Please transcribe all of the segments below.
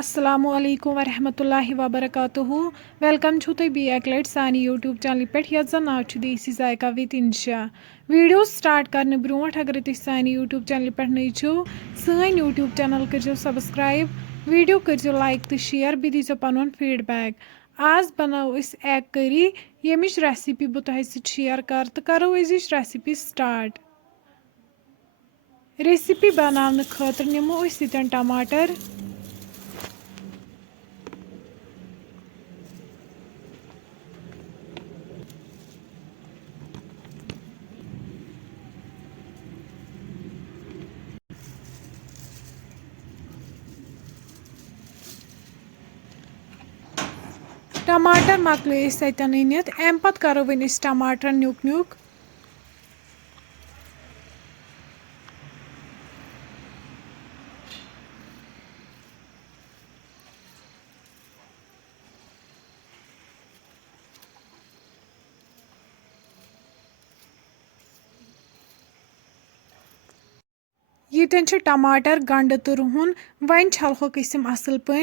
अस्सलामु अलैकुम वरहमतुल्लाहि वबरकातुहू वेलकम छु तुम बी एक लट सानी यूट्यूब चैनल पे यथ जन नाव देसी जायका विद इंशा वीडियो स्टार्ट करने ब्रोट अगर तुम सानी यूट्यूब चैनल पे नई छो सन यूट्यूब चैनल करो सब्सक्राइब वीडियो करो लाइक तो शेयर बी दीजो पन फीडबैक आज बनाओ एग करी यमिच रेसिपी बह तुह शेयर कर तो करो अजिच रेसिपी स्टार्ट रेसिपी बनाने खतर निमो यतन टमाटर टमाटर मकल अतन अनित अम पत करो वन टमाटर न्युक न्युक यतन टमाटर गंड तो रुहन वन छलहोक असल पे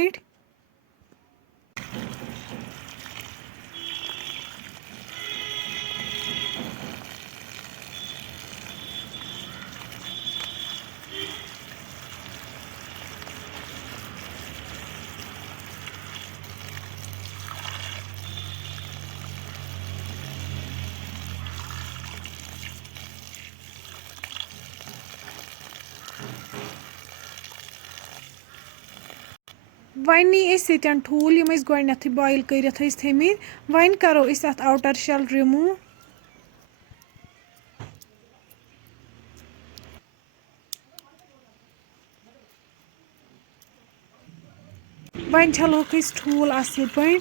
वन नी यतन ठूल यम गोथ बॉयल कर थमित वन करो अत आउटर शेल रिमूव वन छलोक ठूल असल पे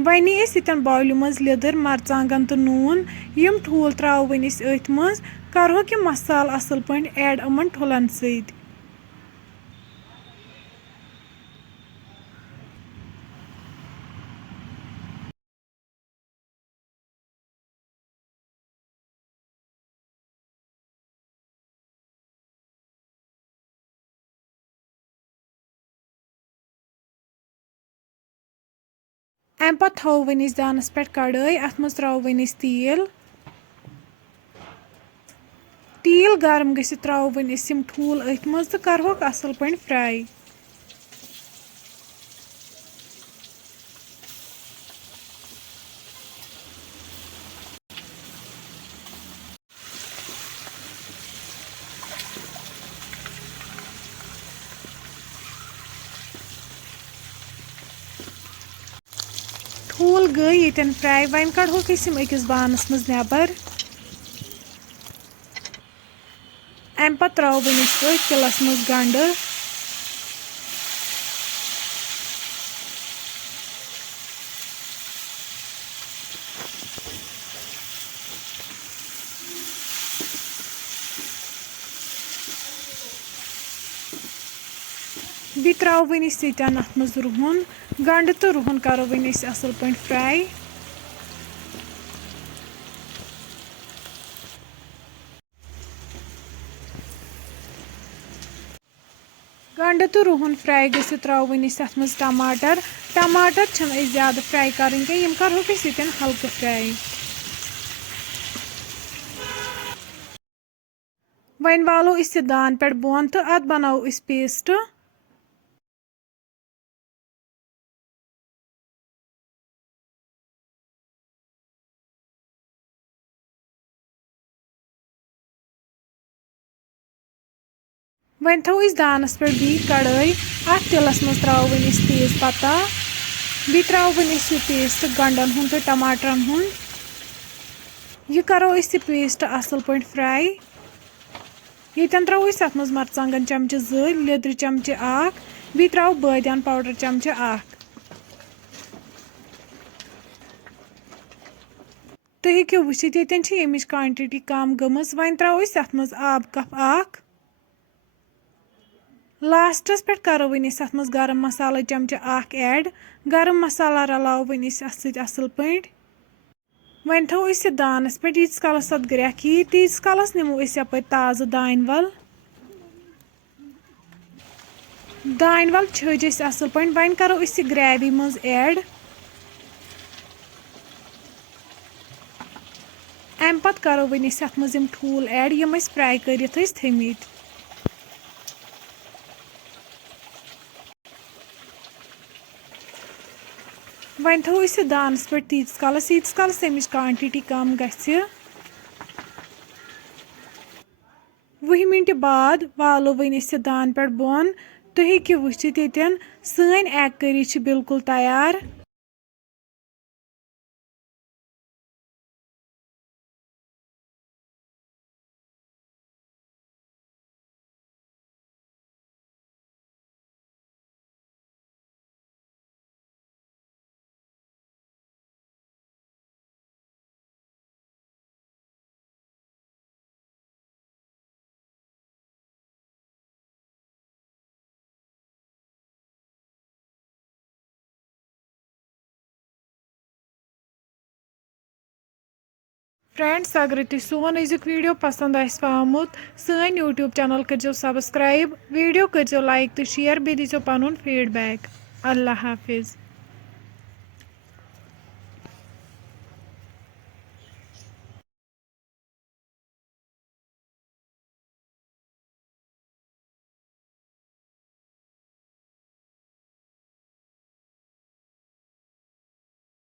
वन नी यतन बॉयलु मज लिदर मरचांगन तो नून यम ठूल त्रो वन अथ मज करोक यह मसाल असल पे ऐड यमन ठुलन सत अम पत थो वन दानस पे कड़ाई अत मज त्रो वन तेल तेल गर्म गि त्रो वन ठूल अथ मज तो करोक असल पे फ्राई ठूल गई यतन फ्राई वन कड़ोक अकिस बानस मज नबर अम पत त्रो वन तिलस मज गंड बी त्रो वन यतन अत मज रुहन गंड तो रुहन करो वन असल पे फ्राई गंड तो रुहन फ्राई गि त्रो वन अत मज टमाटर टमाटर ज्यादा फ्राई कर यम करोक यतन हल्क फ्राई वन वालो दान पे बोन तो अत बनाओ पेस्ट वन थो दानस पे बी कड़ाई अत तिलस मज त्रो वन तेज पत्ता बी त्रो वन यह पेस्ट गंडन हुन तो टमाटरन हुन यह करो पेस्ट असल पे फ्राई यतन त्रो अत मज मरचांगन चमचे लिद्र चमचे बी त्रो बादियान पाउडर चमचे तुम हेको वुचित यतन यमिच क्वांटिटी कम गमज वन त्रो अत मज आब कप लास्टस पे करो वन अत मज गरम मसाला चमचे ऐड गरम मसाला रलाओ वन असल पे वन थो दानस पे यीस कालस अत ग्रेख यी तीस कालस निमो यप ताज़ दान वल दानि वल छज अस असल पे वन करो ग्रेवी मज ऐड अम पत करो वन अत मज ठूल ऐड यम फ्राई कर थमित वन थो दानस पे तीस कालस अमिच क्वांटिटी कम गि 20 मिनट बाद वालो वन दान पे बोन तुम हेकि वुचित येतन सन एग करी बिल्कुल तैयार। फ्रेंड्स अगर तुम सोन अजुक वीडियो पसंद आमुत सन यूट्यूब चैनल कर सब्सक्राइब वीडियो कर लाइक तो शेयर बे दीजो पन फीडबैक। अल्लाह हाफिज़।